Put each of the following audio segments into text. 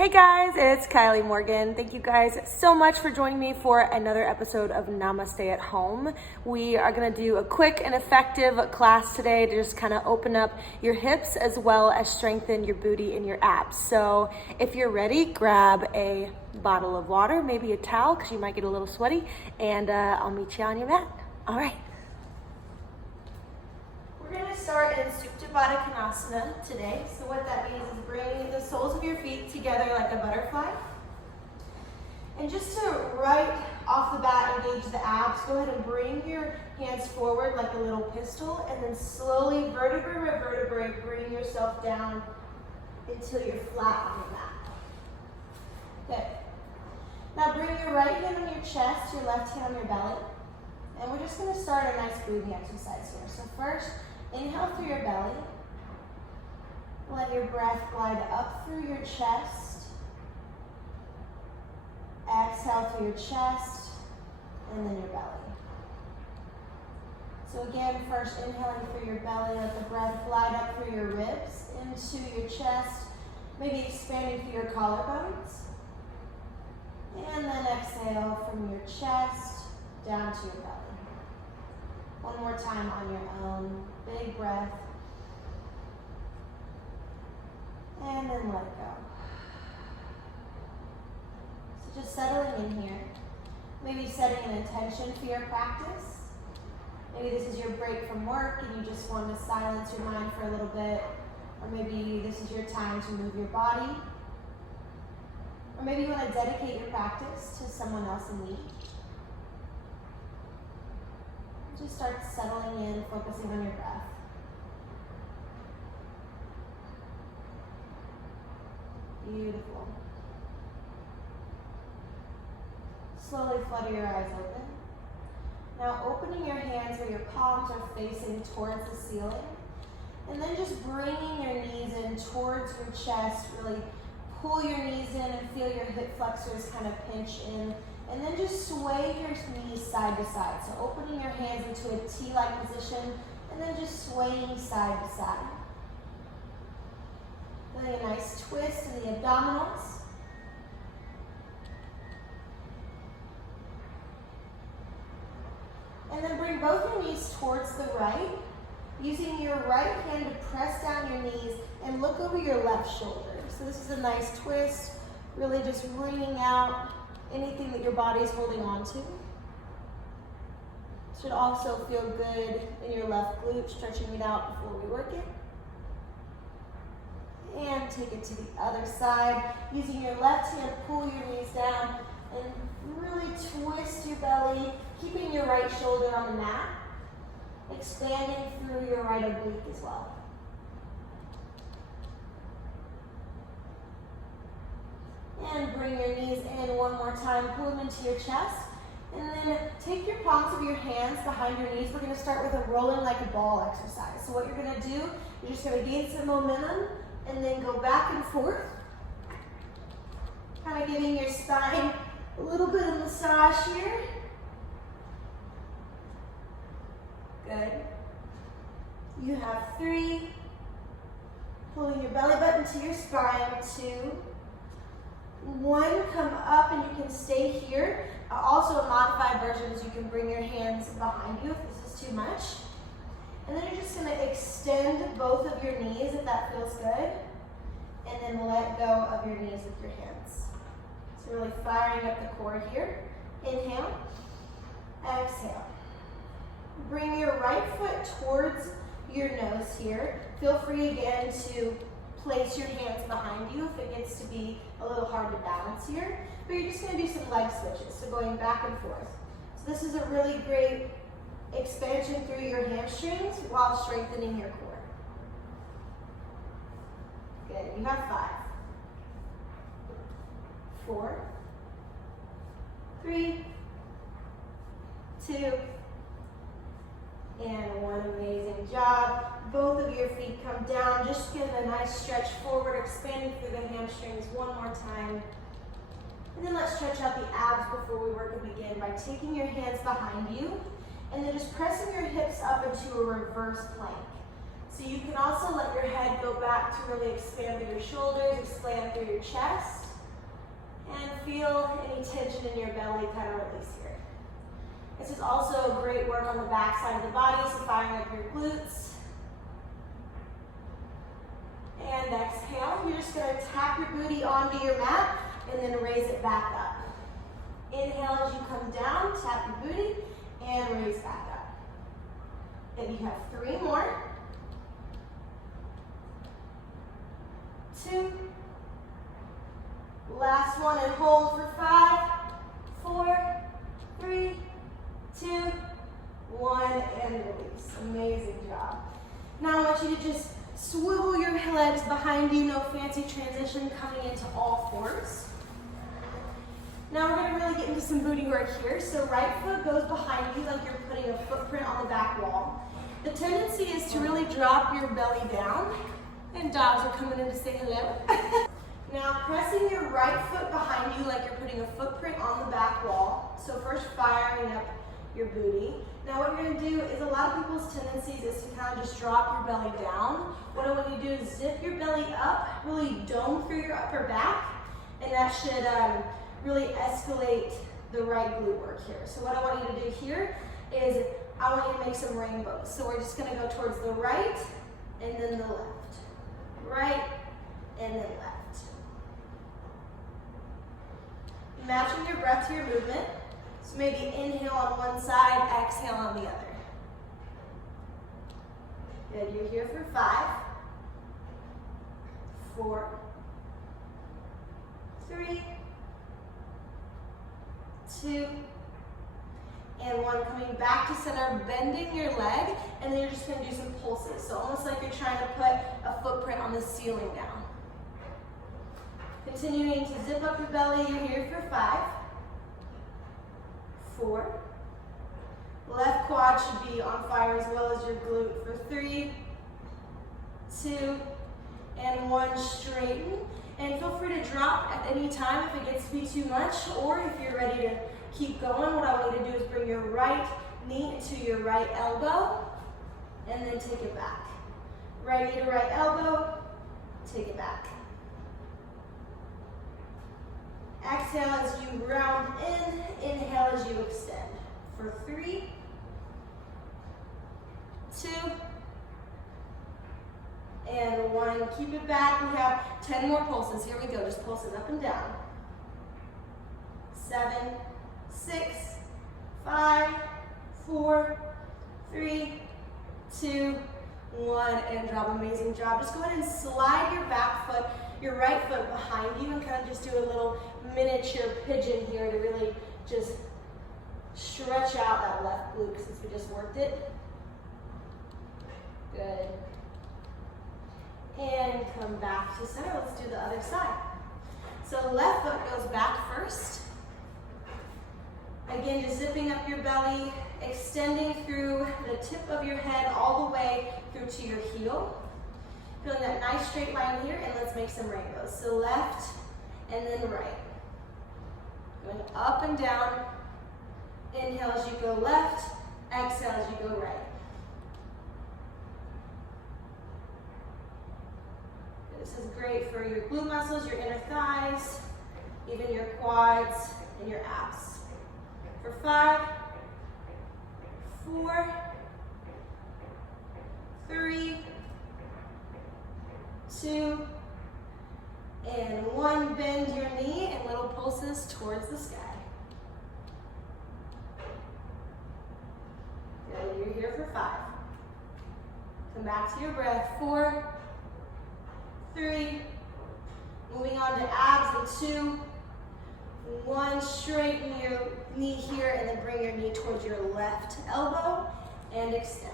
Hey guys, it's Kylie Morgan. Thank you guys so much for joining me for another episode of Namaste at Home. We are going to do a quick and effective class today to just kind of open up your hips as well as strengthen your booty and your abs. So if you're ready, grab a bottle of water, maybe a towel because you might get a little sweaty, and I'll meet you on your mat. All right. We're going to start in Supta Baddha Konasana today. So what that means is bringing the soles of your feet together like a butterfly. And just to right off the bat engage the abs, go ahead and bring your hands forward like a little pistol, and then slowly vertebrae by vertebrae bring yourself down until you're flat on the mat. Okay. Now bring your right hand on your chest, your left hand on your belly. And we're just going to start a nice breathing exercise here. So first, inhale through your belly. Let your breath glide up through your chest. Exhale through your chest, and then your belly. So again, first inhaling through your belly, let the breath glide up through your ribs, into your chest, maybe expanding through your collarbones. And then exhale from your chest down to your belly. One more time on your own. Big breath. And then let it go. So just settling in here. Maybe setting an intention for your practice. Maybe this is your break from work and you just want to silence your mind for a little bit. Or maybe this is your time to move your body. Or maybe you want to dedicate your practice to someone else in need. Just start settling in, focusing on your breath. Beautiful. Slowly flutter your eyes open. Now opening your hands where your palms are facing towards the ceiling. And then just bringing your knees in towards your chest. Really pull your knees in and feel your hip flexors kind of pinch in. And then just sway your knees side to side. So opening your hands into a T-like position and then just swaying side to side. Feeling a nice twist in the abdominals. And then bring both your knees towards the right, using your right hand to press down your knees and look over your left shoulder. So this is a nice twist, really just wringing out anything that your body is holding on to. Should also feel good in your left glute, stretching it out before we work it. And take it to the other side. Using your left hand, pull your knees down and really twist your belly, keeping your right shoulder on the mat, expanding through your right oblique as well. And bring your knees in one more time, pull them into your chest, and then take your palms of your hands behind your knees. We're going to start with a rolling like a ball exercise. So what you're going to do, you're just going to gain some momentum, and then go back and forth, kind of giving your spine a little bit of massage here. Good. You have 3, pulling your belly button to your spine, 2, 1, come up and you can stay here. Also a modified version is you can bring your hands behind you if this is too much. And then you're just going to extend both of your knees if that feels good. And then let go of your knees with your hands. So really firing up the core here. Inhale. Exhale. Bring your right foot towards your nose here. Feel free again to place your hands behind you if it gets to be a little hard to balance here. But you're just going to do some leg switches, so going back and forth. So this is a really great expansion through your hamstrings while strengthening your core. Good. You have 5, 4, 3, 2, and 1. Amazing job. Both of your feet come down. Just give a nice stretch forward, expanding through the hamstrings one more time. And then let's stretch out the abs before we work them again by taking your hands behind you and then just pressing your hips up into a reverse plank. So you can also let your head go back to really expand through your shoulders, expand through your chest. feel any tension in your belly kind of release here. This is also great work on the back side of the body, so firing up your glutes. And exhale, you're just going to tap your booty onto your mat and then raise it back up. Inhale as you come down, tap your booty, and raise back up. And you have 3 more. 2. Last one, and hold for 5, 4, 3, 2, 1, and release. Amazing job. Now I want you to just swivel your legs behind you, no fancy transition, coming into all fours. Now we're going to really get into some booty work here. So right foot goes behind you like you're putting a footprint on the back wall. The tendency is to really drop your belly down, and dogs are coming in to say hello. Now pressing your right foot behind you like you're putting a footprint on the back wall. So first firing up your booty. Now what you're going to do is, a lot of people's tendencies is to kind of just drop your belly down. What I want you to do is zip your belly up, really dome through your upper back, and that should really escalate the right glute work here. So what I want you to do here is, I want you to make some rainbows. So we're just going to go towards the right and then the left. Right and then left. Matching your breath to your movement. So maybe inhale on one side, exhale on the other. Good, you're here for 5, 4, 3, 2, and 1. Coming back to center, bending your leg, and then you're just going to do some pulses. So almost like you're trying to put a footprint on the ceiling down. Continuing to zip up your belly, you're here for 5, 4. Left quad should be on fire as well as your glute for 3, 2, and 1. Straighten. And feel free to drop at any time if it gets to be too much, or if you're ready to keep going, what I want you to do is bring your right knee to your right elbow, and then take it back. Right knee to right elbow, take it back. Exhale as you round in, inhale as you extend. For 3, 2, and 1. Keep it back. We have 10 more pulses. Here we go. Just pulse it up and down. 7, 6, 5, 4, 3, 2, 1, and drop. Amazing job. Just go ahead and slide your back foot, your right foot behind you, and kind of just do a little miniature pigeon here to really just stretch out that left glute since we just worked it. Good. And come back to center. Let's do the other side. So left foot goes back first. Again, just zipping up your belly, extending through the tip of your head all the way through to your heel. Feeling that nice straight line here, and let's make some rainbows. So left and then right. Going up and down. Inhale as you go left, exhale as you go right. This is great for your glute muscles, your inner thighs, even your quads and your abs. For 5, 4, 3, 2, and 1. Bend your knee and little pulses towards the sky. Good, you're here for 5. Come back to your breath. 4, 3, moving on to abs in 2, 1. Straighten your knee here and then bring your knee towards your left elbow and extend.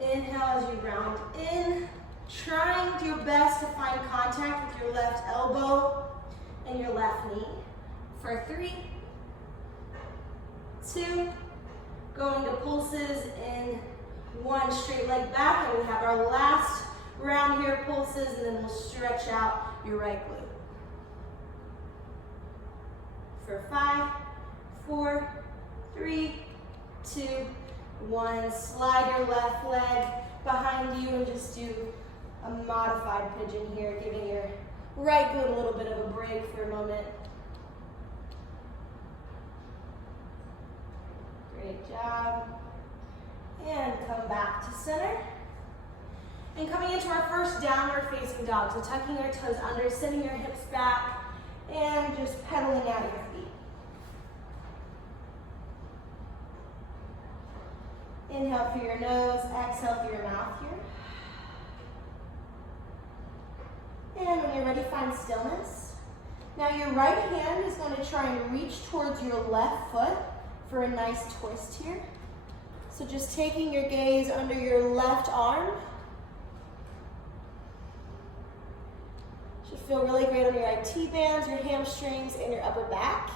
Inhale as you round in, trying your best to find contact with your left elbow and your left knee. For 3, 2, going to pulses in 1, straight leg back, and we have our last round here, pulses, and then we'll stretch out your right glute. For 5, 4, 3, 2, 1. Slide your left leg behind you and just do a modified pigeon here, giving your right glute a little bit of a break for a moment. Great job. And come back to center. And coming into our first downward facing dog. So tucking your toes under, sending your hips back, and just pedaling out your feet. Inhale through your nose, exhale through your mouth here. And when you're ready, find stillness. Now your right hand is going to try and reach towards your left foot for a nice twist here. So just taking your gaze under your left arm. Should feel really great on your IT bands, your hamstrings, and your upper back.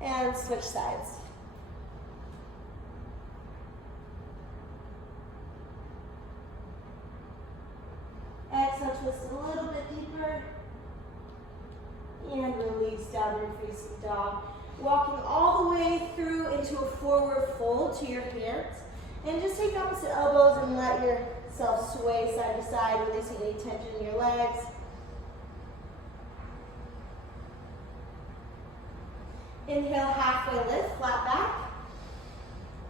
And switch sides. Exhale, twist it a little bit deeper. And release, downward facing dog. Walking all the way through into a forward fold to your hands. And just take opposite elbows and let yourself sway side to side, releasing any tension in your legs. Inhale, halfway lift, flat back.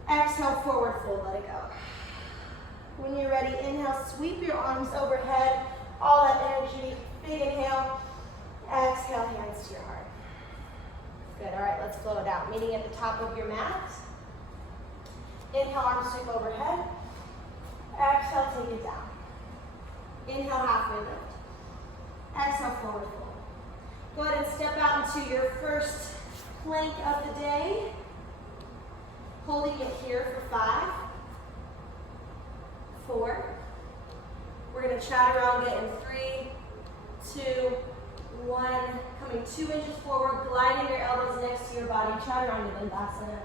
Exhale, forward fold, let it go. When you're ready, inhale, sweep your arms overhead, all that energy, big inhale. Exhale, hands to your heart. Good, all right, let's flow it out. Meeting at the top of your mat. Inhale, arms sweep overhead. Exhale, take it down. Inhale, halfway lift. Exhale, forward fold. Go ahead and step out into your first plank of the day. Holding it here for 5, 4. We're going to chat around it in 3, 2, 1. Coming 2 inches forward, gliding your elbows next to your body. Chaturanga Dandasana.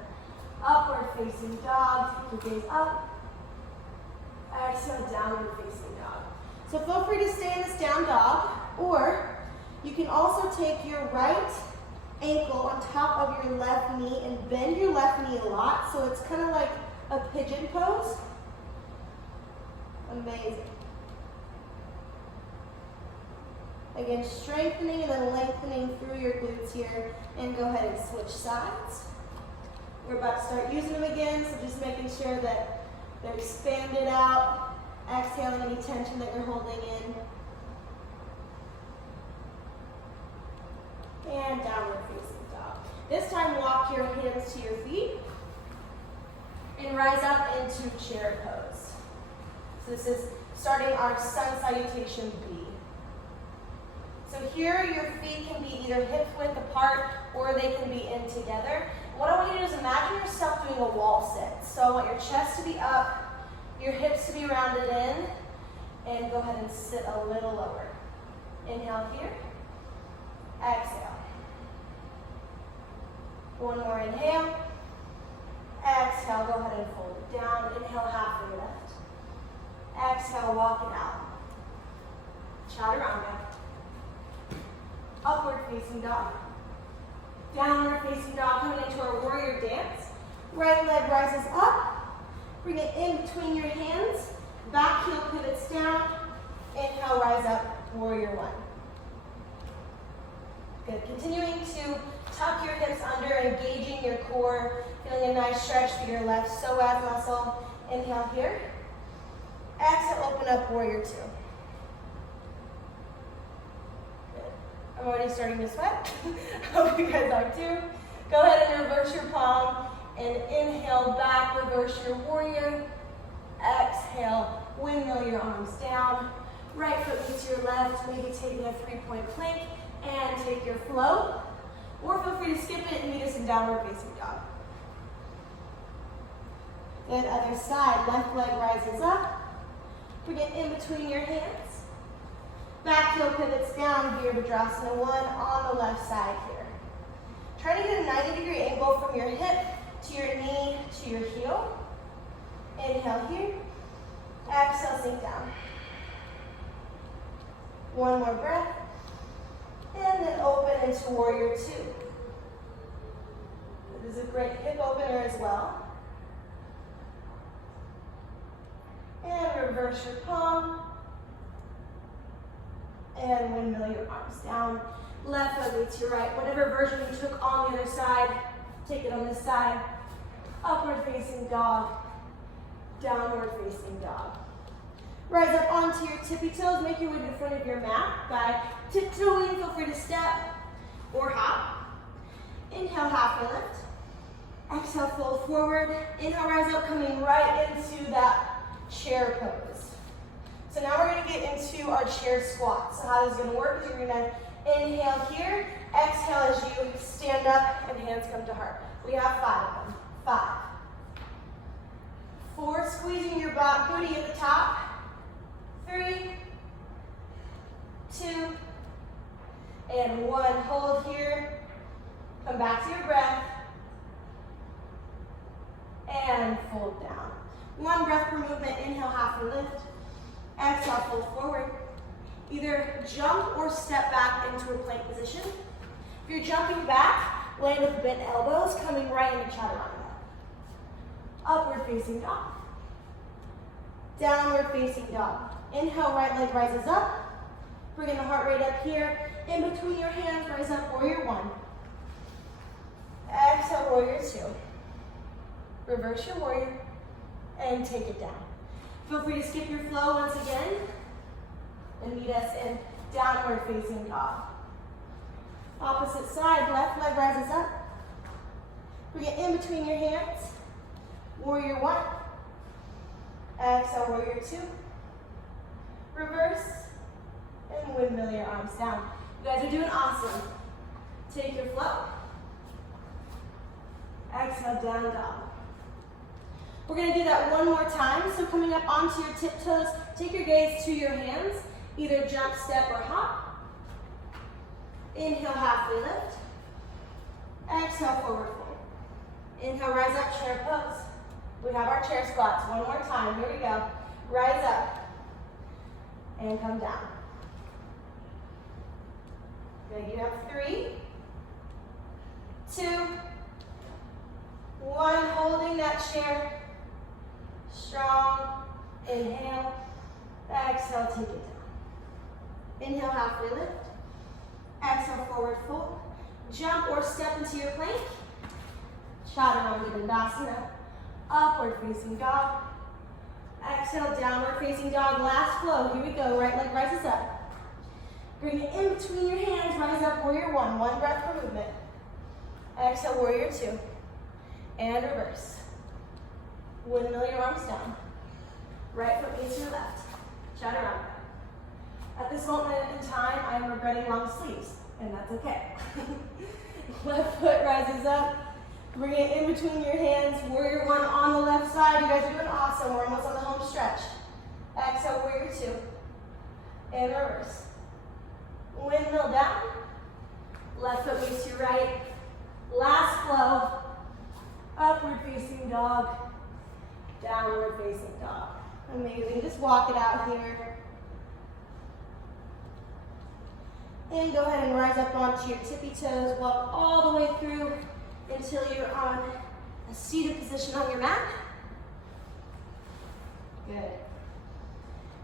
Upward facing dog. Take your gaze up. Exhale, downward facing dog. So feel free to stay in this down dog, or you can also take your right ankle on top of your left knee and bend your left knee a lot, so it's kind of like a pigeon pose. Amazing. Again, strengthening and then lengthening through your glutes here, and go ahead and switch sides. We're about to start using them again, so just making sure that they're expanded out, exhaling any tension that you're holding in. And downward facing dog. This time, walk your hands to your feet and rise up into chair pose. So this is starting our sun salutation B. So here, your feet can be either hip width apart or they can be in together. What I want you to do is imagine yourself doing a wall sit. So I want your chest to be up, your hips to be rounded in, and go ahead and sit a little lower. Inhale here, exhale. One more inhale, exhale, go ahead and fold it down. Inhale, halfway left. Exhale, walk it out. Chaturanga. Upward facing dog. Downward facing dog, coming into our warrior dance. Right leg rises up. Bring it in between your hands. Back heel pivots down. Inhale, rise up, warrior 1. Good, continuing to tuck your hips under, engaging your core, feeling a nice stretch through your left psoas muscle. Inhale here. Exhale, open up, warrior 2. I'm already starting to sweat. Hope you guys are too. Go ahead and reverse your palm and inhale back, reverse your warrior. Exhale, windmill your arms down. Right foot meets your left, maybe taking a 3-point plank and take your flow. Or feel free to skip it and meet us in downward facing dog. Good, other side, left leg rises up. Bring it in between your hands. Back heel pivots down, Virabhadrasana 1 on the left side here. Try to get a 90-degree angle from your hip to your knee to your heel. Inhale here. Exhale, sink down. One more breath. And then open into warrior 2. This is a great hip opener as well. And reverse your palm. And windmill your arms down. Left foot meets your right. Whatever version you took on the other side, take it on this side. Upward facing dog. Downward facing dog. Rise up onto your tippy toes. Make your way to the front of your mat. By tiptoeing, feel free to step or hop. Inhale, halfway lift. Exhale, fold forward. Inhale, rise up, coming right into that chair pose. So now we're going to get into our chair squat. So how this is going to work is you're going to inhale here, exhale as you stand up and hands come to heart. We have 5 of them. 5. 4, squeezing your booty at the top. 3, 2, and 1. Hold here. Come back to your breath. And fold down. 1 breath per movement. Inhale, halfway lift. Exhale, fold forward. Either jump or step back into a plank position. If you're jumping back, land with bent elbows, coming right into chaturanga. Upward facing dog. Downward facing dog. Inhale, right leg rises up. Bringing the heart rate up here. In between your hands, rise up, warrior 1. Exhale, warrior 2. Reverse your warrior and take it down. Feel free to skip your flow once again and meet us in downward facing dog. Opposite side, left leg rises up. Bring it in between your hands. Warrior 1. Exhale, warrior 2. Reverse and windmill your arms down. You guys are doing awesome. Take your flow. Exhale, down dog. We're going to do that one more time. So coming up onto your tiptoes, take your gaze to your hands. Either jump, step, or hop. Inhale, halfway lift. Exhale, forward fold. Inhale, rise up, chair pose. We have our chair squats. One more time. Here we go. Rise up. And come down. Good. You have 3, 2, 1. Holding that chair. Strong. Inhale. Exhale, take it down. Inhale, halfway lift. Exhale, forward fold. Jump or step into your plank. Chaturanga Dandasana. Upward facing dog. Exhale, downward facing dog. Last flow. Here we go. Right leg rises up. Bring it in between your hands. Rise up, warrior 1. 1 breath per movement. Exhale, warrior 2. And reverse. Windmill your arms down. Right foot meets your left. Chaturanga. At this moment in time, I am regretting long sleeves, and that's okay. Left foot rises up. Bring it in between your hands. Warrior 1 on the left side. You guys are doing awesome. We're almost on the home stretch. Exhale, warrior 2. And reverse. Windmill down. Left foot meets your right. Last flow. Upward facing dog. Downward facing dog. Amazing. Just walk it out here. And go ahead and rise up onto your tippy toes. Walk all the way through until you're on a seated position on your mat. Good.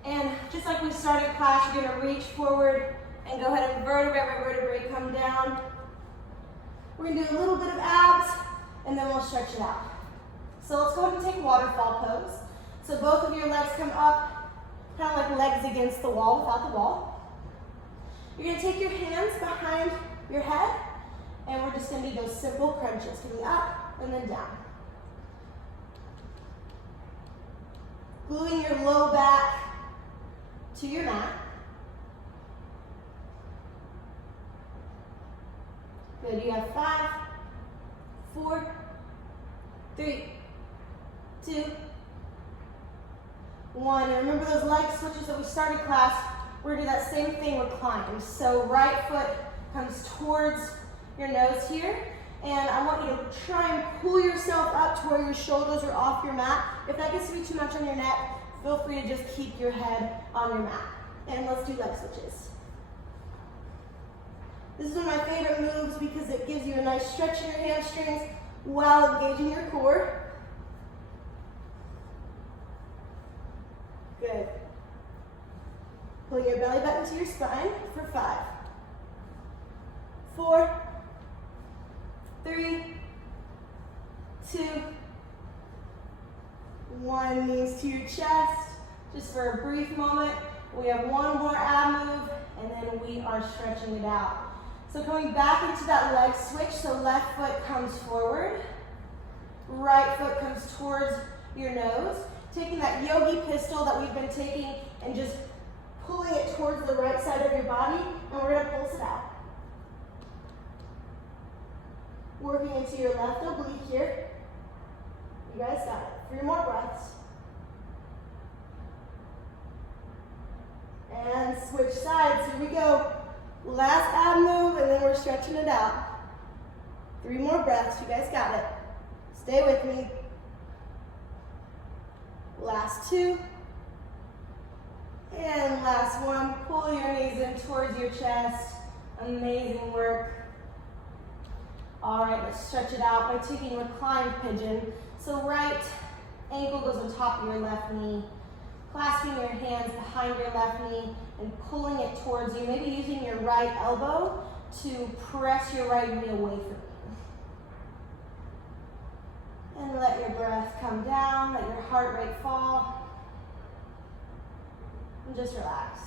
And just like we started class, you're going to reach forward and go ahead and vertebrae by vertebrae come down. We're going to do a little bit of abs, and then we'll stretch it out. So let's go ahead and take waterfall pose. So both of your legs come up, kind of like legs against the wall without the wall. You're going to take your hands behind your head, and we're just going to do those simple crunches, coming up and then down. Gluing your low back to your mat. Good. You have 5, 4, 3, 2, 1. And remember those leg switches that we started class. We're going to do that same thing with climbs. So right foot comes towards your nose here. And I want you to try and pull yourself up to where your shoulders are off your mat. If that gets to be too much on your neck, feel free to just keep your head on your mat. And let's do leg switches. This is one of my favorite moves because it gives you a nice stretch in your hamstrings while engaging your core. Good. Pull your belly button to your spine for 5, 4, 3, 2, 1. Knees to your chest, just for a brief moment. We have one more ab move, and then we are stretching it out. So coming back into that leg switch, so left foot comes forward, right foot comes towards your nose. Taking that yogi pistol that we've been taking and just pulling it towards the right side of your body, and we're gonna pulse it out. Working into your left oblique here. You guys got it. 3 more breaths. And switch sides, here we go. Last ab move, and then we're stretching it out. 3 more breaths, you guys got it. Stay with me. Last 2. And last 1. Pull your knees in towards your chest. Amazing work. All right, let's stretch it out by taking reclined pigeon. So right ankle goes on top of your left knee. Clasping your hands behind your left knee and pulling it towards you. Maybe using your right elbow to press your right knee away from you. And let your breath come down, let your heart rate fall. And just relax.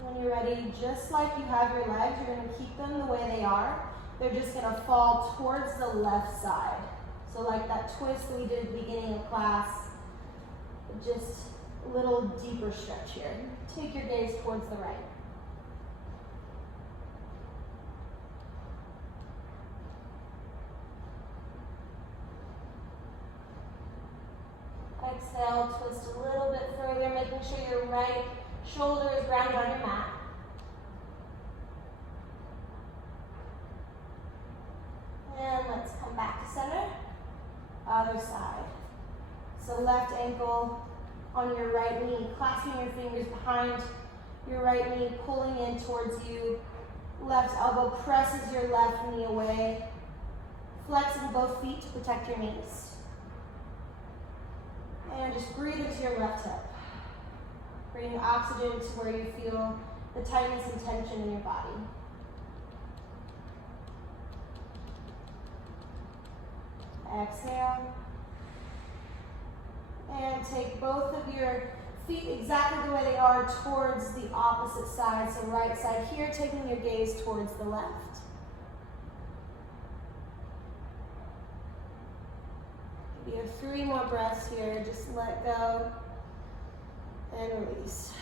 When you're ready, just like you have your legs, you're going to keep them the way they are. They're just going to fall towards the left side. So like that twist we did at the beginning of class, just a little deeper stretch here. Take your gaze towards the right. Exhale, twist a little bit further, making sure your right shoulder is grounded on your mat. And let's come back to center. Other side. So left ankle on your right knee, clasping your fingers behind your right knee, pulling in towards you. Left elbow presses your left knee away. Flexing both feet to protect your knees. And just breathe into your left hip. Bringing oxygen to where you feel the tightness and tension in your body. Exhale. And take both of your feet exactly the way they are towards the opposite side. So right side here, taking your gaze towards the left. You have 3 more breaths here. Just let go and release.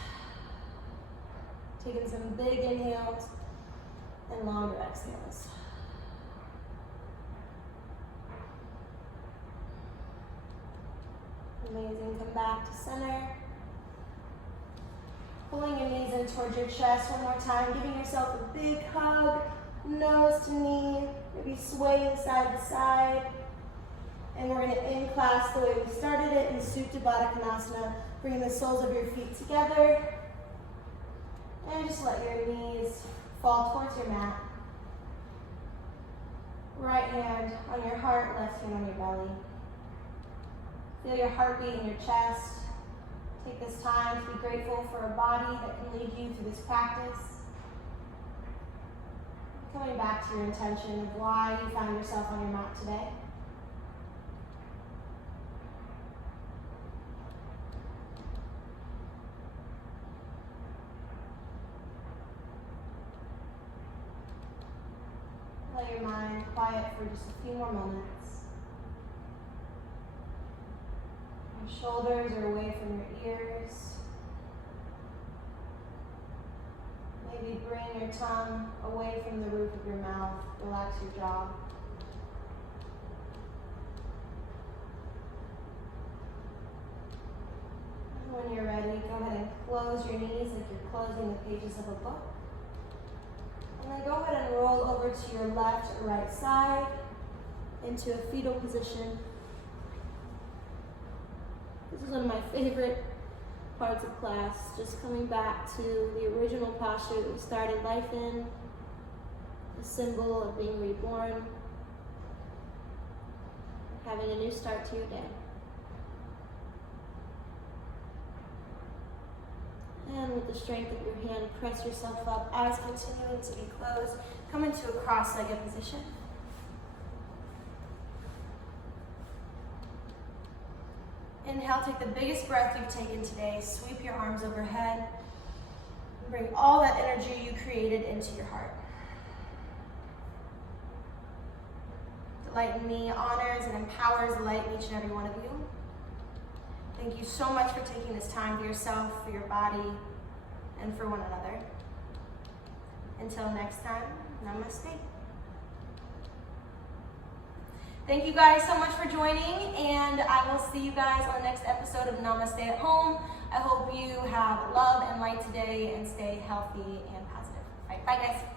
Taking some big inhales and longer exhales. Amazing. Come back to center. Pulling your knees in towards your chest one more time. Giving yourself a big hug, nose to knee. Maybe swaying side to side. And we're going to end class the way we started it in Supta Baddha Konasana. Bring the soles of your feet together. And just let your knees fall towards your mat. Right hand on your heart, left hand on your belly. Feel your heartbeat in your chest. Take this time to be grateful for a body that can lead you through this practice. Coming back to your intention of why you found yourself on your mat today. Let your mind quiet for just a few more moments. Your shoulders are away from your ears. Maybe bring your tongue away from the roof of your mouth. Relax your jaw. And when you're ready, go ahead and close your knees if you're closing the pages of a book. And then go ahead and roll over to your left or right side into a fetal position. This is one of my favorite parts of class, just coming back to the original posture that we started life in, the symbol of being reborn. having a new start to your day. And with the strength of your hand, press yourself up, eyes continuing to be closed. Come into a cross-legged position. Inhale, take the biggest breath you've taken today. Sweep your arms overhead. And bring all that energy you created into your heart. The light in me honors and empowers the light in each and every one of you. Thank you so much for taking this time for yourself, for your body, and for one another. Until next time, namaste. Thank you guys so much for joining, and I will see you guys on the next episode of Namaste at Home. I hope you have love and light today and stay healthy and positive. All right, bye guys.